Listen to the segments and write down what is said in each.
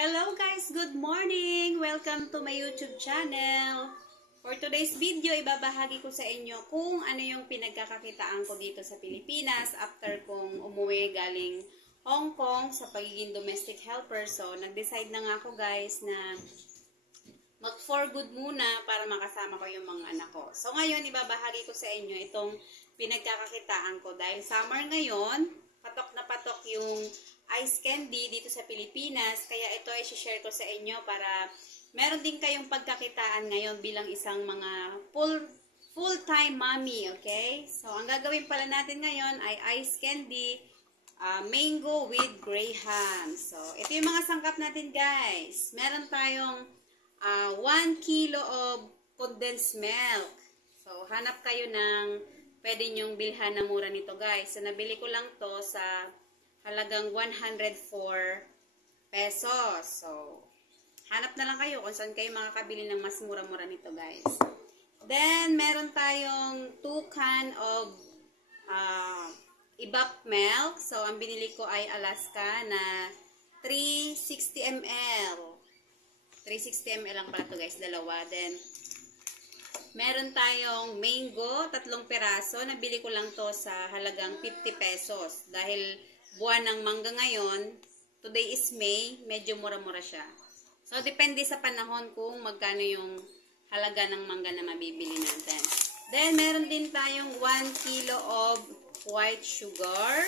Hello guys! Good morning! Welcome to my YouTube channel. For today's video, ibabahagi ko sa inyo kung ano yung pinagkakakitaan ko dito sa Pilipinas after kong umuwi galing Hong Kong sa pagiging domestic helper. So, nag-decide na nga ako guys na mag for good muna para makasama ko yung mga anak ko. So, ngayon, ibabahagi ko sa inyo itong pinagkakakitaan ko. Dahil summer ngayon, patok na patok yung ice candy dito sa Pilipinas. Kaya ito ay share ko sa inyo para meron din kayong pagkakitaan ngayon bilang isang mga full-time mommy, okay? So, ang gagawin pala natin ngayon ay ice candy, mango with graham. So, ito yung mga sangkap natin, guys. Meron tayong 1 kilo of condensed milk. So, hanap kayo ng pwede nyong bilhan na mura nito, guys. So, nabili ko lang to sa halagang 104 pesos. So, hanap na lang kayo kung saan kayo makakabili ng mas mura-mura nito, guys. Then, meron tayong 2 can of evap milk. So, ang binili ko ay Alaska na 360 ml. 360 ml lang pala to, guys. Dalawa. Then, meron tayong mango, 3 peraso. Nabili ko lang to sa halagang 50 pesos. Dahil buwan ng mangga ngayon, today is May, medyo mura-mura siya. So, depende sa panahon kung magkano yung halaga ng mangga na mabibili natin. Then, meron din tayong 1 kilo of white sugar.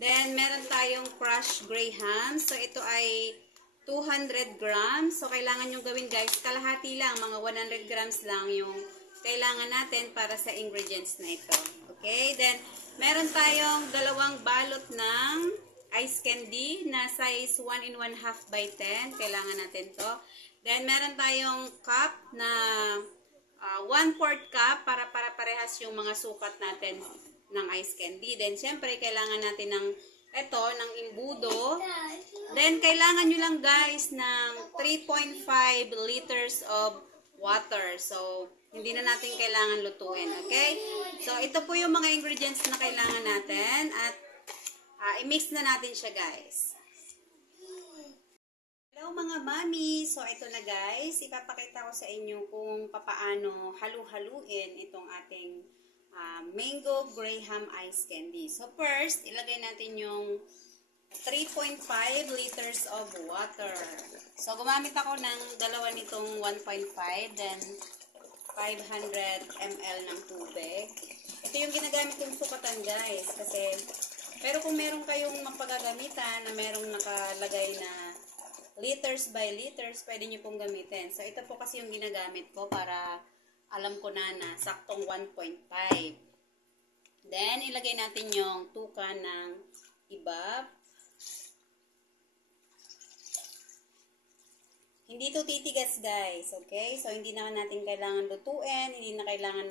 Then, meron tayong crushed graham. So, ito ay 200 grams. So, kailangan nyo gawin, guys, kalahati lang, mga 100 grams lang yung kailangan natin para sa ingredients na ito. Okay? Then, meron tayong 2 balot ng ice candy na size 1 in 1/2 by 10. Kailangan natin to. Then, meron tayong cup na 1/4 cup para parehas yung mga sukat natin ng ice candy. Then, syempre, kailangan natin ng ng imbudo. Then, kailangan nyo lang, guys, ng 3.5 liters of water. So, hindi na natin kailangan lutuin. Okay? So, ito po yung mga ingredients na kailangan natin. At, i-mix na natin siya, guys. Hello, mga mami! So, ito na, guys. Ipapakita ko sa inyo kung papaano halu-haluin itong ating mango graham ice candy. So, first, ilagay natin yung 3.5 liters of water. So, gumamit ako ng dalawa nitong 1.5, then 500 ml ng tubig. Ito yung ginagamit kong sukatan, guys. Kasi, pero kung meron kayong mapagagamitan na merong nakalagay na liters by liters, pwede nyo pong gamitin. So, ito po kasi yung ginagamit ko para alam ko na saktong 1.5. Then, ilagay natin yung 2 can ng evap. Hindi to titigas, guys. Okay? So, hindi na natin kailangan lutuin. Hindi na kailangan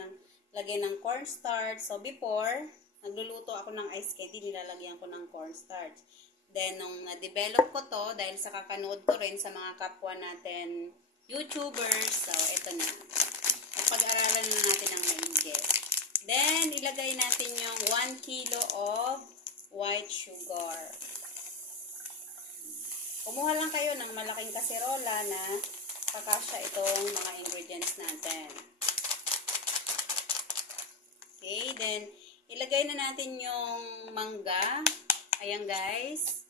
lagyan ng cornstarch. So, before, nagluluto ako ng ice candy, nilalagyan ko ng cornstarch. Then, nung na-develop ko to, dahil sa kakanood ko rin sa mga kapwa natin YouTubers, so, ito na. Pag-aralan na natin ang maigi. Then, ilagay natin yung 1 kilo of white sugar. Kumuha lang kayo ng malaking kaserola na kakasya itong mga ingredients natin. Okay, then, ilagay na natin yung mangga. Ayan, guys.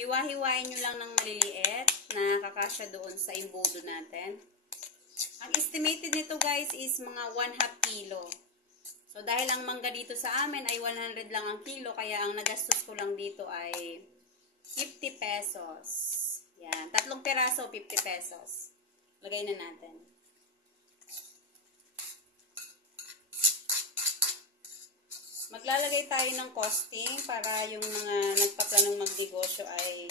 Hiwa-hiwain nyo lang ng maliliit na kakasya doon sa imbudo natin. Ang estimated nito, guys, is mga 1/2 kilo. So, dahil ang mangga dito sa amin ay 100 lang ang kilo, kaya ang nagastos ko lang dito ay 50 pesos. Yan. 3 peraso, 50 pesos. Lagay na natin. Maglalagay tayo ng costing para yung mga nagpaplanong magnegosyo ay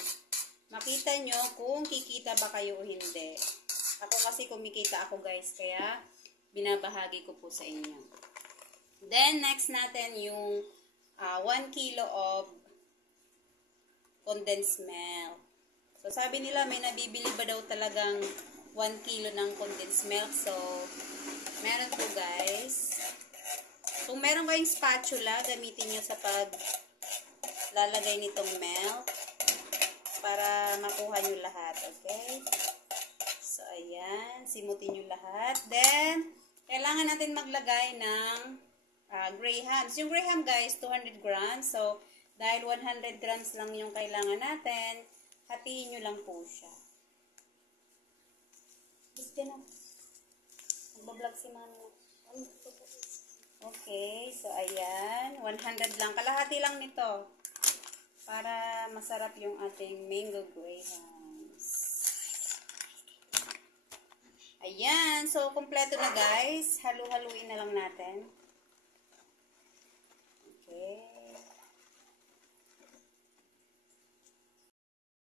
makita nyo kung kikita ba kayo o hindi. Ako kasi kumikita ako, guys, kaya binabahagi ko po sa inyo. Then, next natin yung 1 kilo of condensed milk. So, sabi nila, may nabibili ba daw talagang 1 kilo ng condensed milk? So, meron po, guys. Kung meron kayong spatula, gamitin nyo sa paglalagay nitong milk. para makuha nyo lahat. Okay? So, ayan. Simutin nyo lahat. Then, kailangan natin maglagay ng grahams. Yung graham, guys, 200 grams. So, dahil 100 grams lang yung kailangan natin, hatiin nyo lang po siya. Gusto na. Magbablog si mama. Okay, so ayan. 100 lang. Kalahati lang nito. Para masarap yung ating mango grahams. Ayan. So, kompleto na guys. Halu-haluin na lang natin. Okay.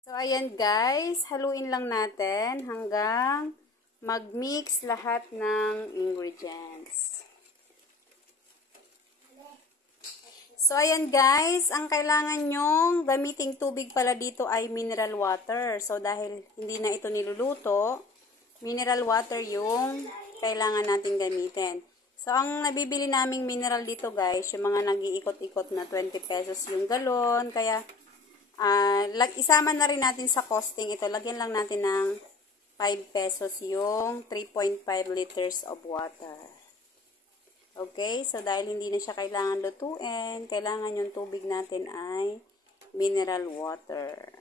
So, ayan guys. Haluin lang natin hanggang mag-mix lahat ng ingredients. So, ayan guys, ang kailangan nyong gamiting tubig pala dito ay mineral water. So, dahil hindi na ito niluluto, mineral water yung kailangan natin gamitin. So, ang nabibili naming mineral dito guys, yung mga nag-iikot-ikot na 20 pesos yung galon. Kaya, isama na rin natin sa costing ito. Lagyan lang natin ng 5 pesos yung 3.5 liters of water. Okay, so dahil hindi na siya kailangan lutuin, kailangan yung tubig natin ay mineral water.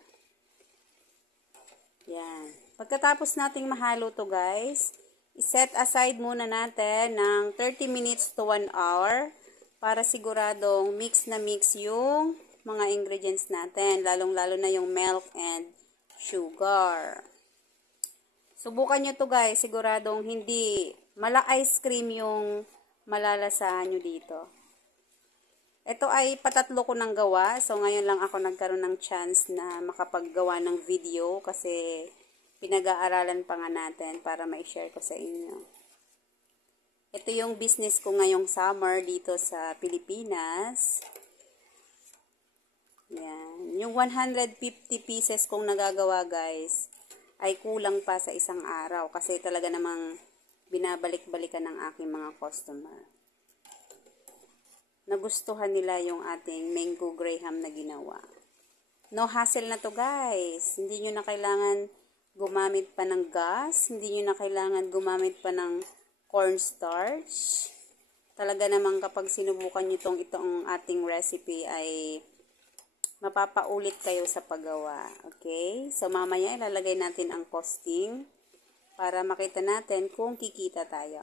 Yan. Pagkatapos nating mahalo to guys, iset aside muna natin ng 30 minutes to 1 hour para siguradong mix na mix yung mga ingredients natin, lalong-lalo na yung milk and sugar. Subukan nyo to guys, siguradong hindi mala-ice cream yung malalasahan nyo dito. Ito ay patatlo ko nang gawa. So, ngayon lang ako nagkaroon ng chance na makapaggawa ng video kasi pinag-aaralan pa nga natin para ma-share ko sa inyo. Ito yung business ko ngayong summer dito sa Pilipinas. Yan. Yung 150 pieces kong nagagawa guys ay kulang pa sa isang araw kasi talaga namang binabalik-balikan ng aking mga customer. Nagustuhan nila yung ating mango graham na ginawa. No hassle na to guys. Hindi nyo na kailangan gumamit pa ng gas. Hindi nyo na kailangan gumamit pa ng cornstarch. Talaga namang kapag sinubukan nyo itong ating recipe ay mapapaulit kayo sa paggawa. Okay? So mamaya ilalagay natin ang costing para makita natin kung kikita tayo.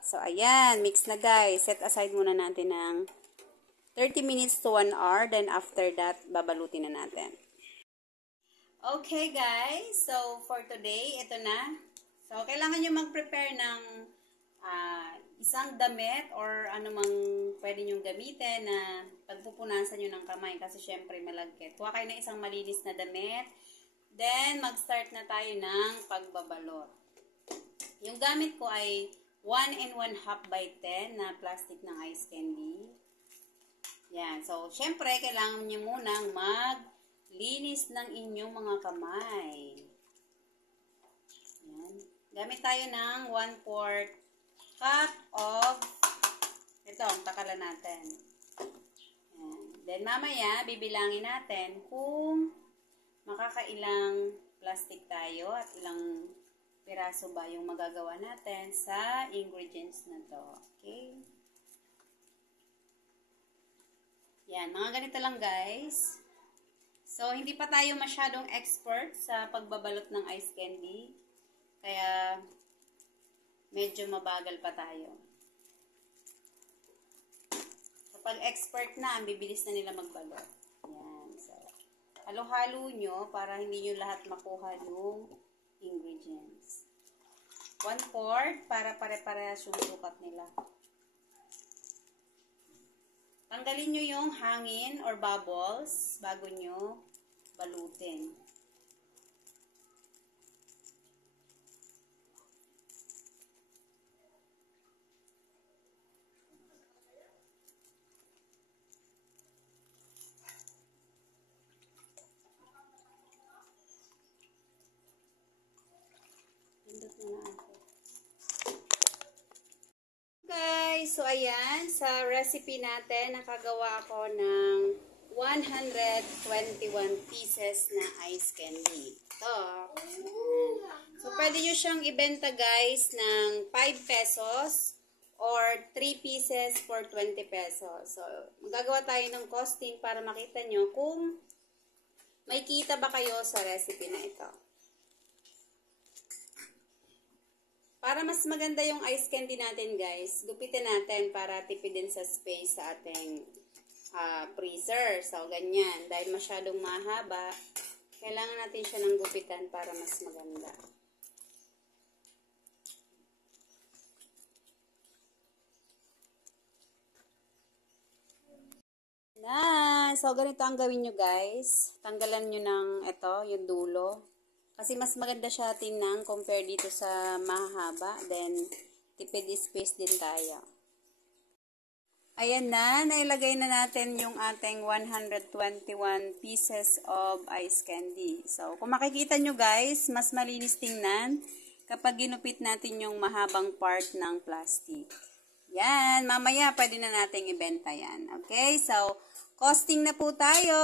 So, ayan. Mix na guys. Set aside muna natin ng 30 minutes to 1 hour. Then, after that, babalutin na natin. Okay guys. So, for today, ito na. So, kailangan nyo mag-prepare ng isang damit or anumang pwede nyo gamitin na pagpupunasan nyo ng kamay. Kasi, syempre, malagkit. Kuha kayo ng isang malinis na damit. Then, mag-start na tayo ng pagbabalot. Yung gamit ko ay 1 and 1/2 by 10 na plastic ng ice candy. Yan. So, syempre, kailangan nyo munang maglinis ng inyong mga kamay. Yan. Gamit tayo ng 1/4 cup of ito, ang takalan natin. Yan. Then, mamaya, bibilangin natin kung makakailang plastic tayo at ilang piraso ba yung magagawa natin sa ingredients na to. Okay? Yan, mga ganito lang guys. So, hindi pa tayo masyadong expert sa pagbabalot ng ice candy. Kaya, medyo mabagal pa tayo. Kapag expert na, ang bibilis na nila magbalot. Yan. So, halo-halo nyo para hindi nyo lahat makuha yung ingredients. 1/4 para pare-parehas yung sukat nila. Tanggalin nyo yung hangin or bubbles bago nyo balutin. Guys, so ayan, sa recipe natin, nakagawa ako ng 121 pieces na ice candy. Ito. So, pwede nyo siyang ibenta guys ng 5 pesos or 3 pieces for 20 pesos. So, magagawa tayo ng costing para makita nyo kung may kita ba kayo sa recipe na ito. Para mas maganda yung ice candy natin guys, gupitin natin para tipidin sa space sa ating freezer. So, ganyan. Dahil masyadong mahaba, kailangan natin siya ng gupitan para mas maganda. Na, so ganito ang gawin nyo guys. Tanggalan nyo ng ito, yung dulo. Kasi mas maganda siya tingnan compare dito sa mahaba. Then, tipid space din tayo. Ayan na, nailagay na natin yung ating 121 pieces of ice candy. So, kung makikita nyo guys, mas malinis tingnan kapag ginupit natin yung mahabang part ng plastic. Yan, mamaya pwede na nating ibenta yan. Okay, so, costing na po tayo.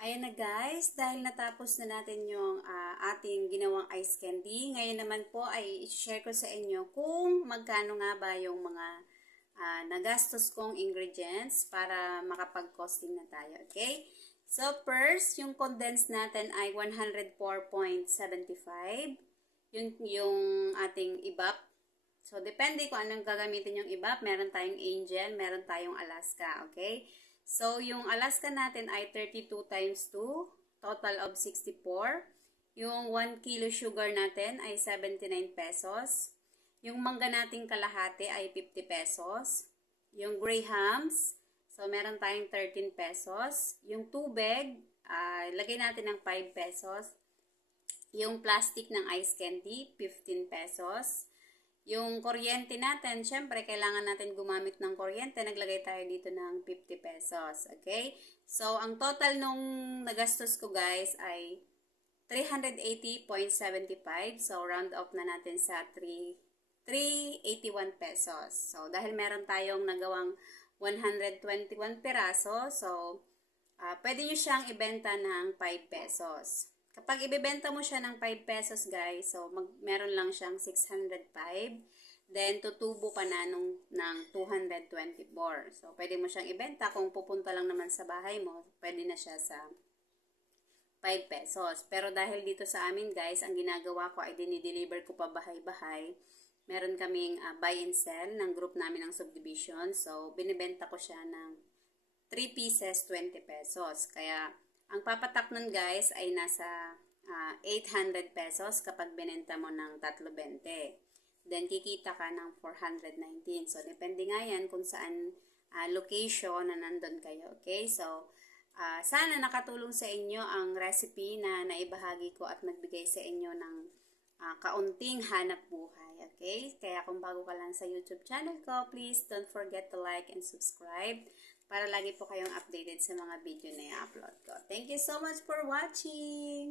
Ayan na guys, dahil natapos na natin yung ating ginawang ice candy, ngayon naman po ay i-share ko sa inyo kung magkano nga ba yung mga nagastos kong ingredients para makapag-costing na tayo. Okay? So, first, yung condensed natin ay 104.75. Yung ating ibap. So, depende kung anong gagamitin yung ibap. Meron tayong Angel, meron tayong Alaska. Okay? So, yung Alaska natin ay 32 times 2, total of 64. Yung 1 kilo sugar natin ay 79 pesos. Yung mangga nating kalahati ay 50 pesos. Yung grahams, so meron tayong 13 pesos. Yung tubig, lagay natin ng 5 pesos. Yung plastic ng ice candy, 15 pesos. Yung kuryente natin, syempre, kailangan natin gumamit ng kuryente. Naglagay tayo dito ng 50 pesos. Okay? So, ang total nung nagastos ko, guys, ay 380.75. So, round off na natin sa 381 pesos. So, dahil meron tayong nagawang 121 piraso, so, pwede nyo siyang ibenta ng 5 pesos. Kapag ibebenta mo siya ng 5 pesos, guys, so, meron lang siyang 605. Then, tutubo pa na ng 224. So, pwede mo siyang ibenta. Kung pupunta lang naman sa bahay mo, pwede na siya sa 5 pesos. Pero dahil dito sa amin, guys, ang ginagawa ko ay dinideliver ko pa bahay-bahay. Meron kaming buy and sell ng group namin ng subdivision. So, binibenta ko siya ng 3 pieces, 20 pesos. Kaya, ang papatak nun guys ay nasa 800 pesos kapag binenta mo ng 320. Then, kikita ka ng 419. So, depende nga yan kung saan location na nandun kayo. Okay? So, sana nakatulong sa inyo ang recipe na naibahagi ko at nagbigay sa inyo ng kaunting hanap buhay. Okay? Kaya kung bago ka lang sa YouTube channel ko, please don't forget to like and subscribe para lagi po kayong updated sa mga video na i-upload ko. Thank you so much for watching!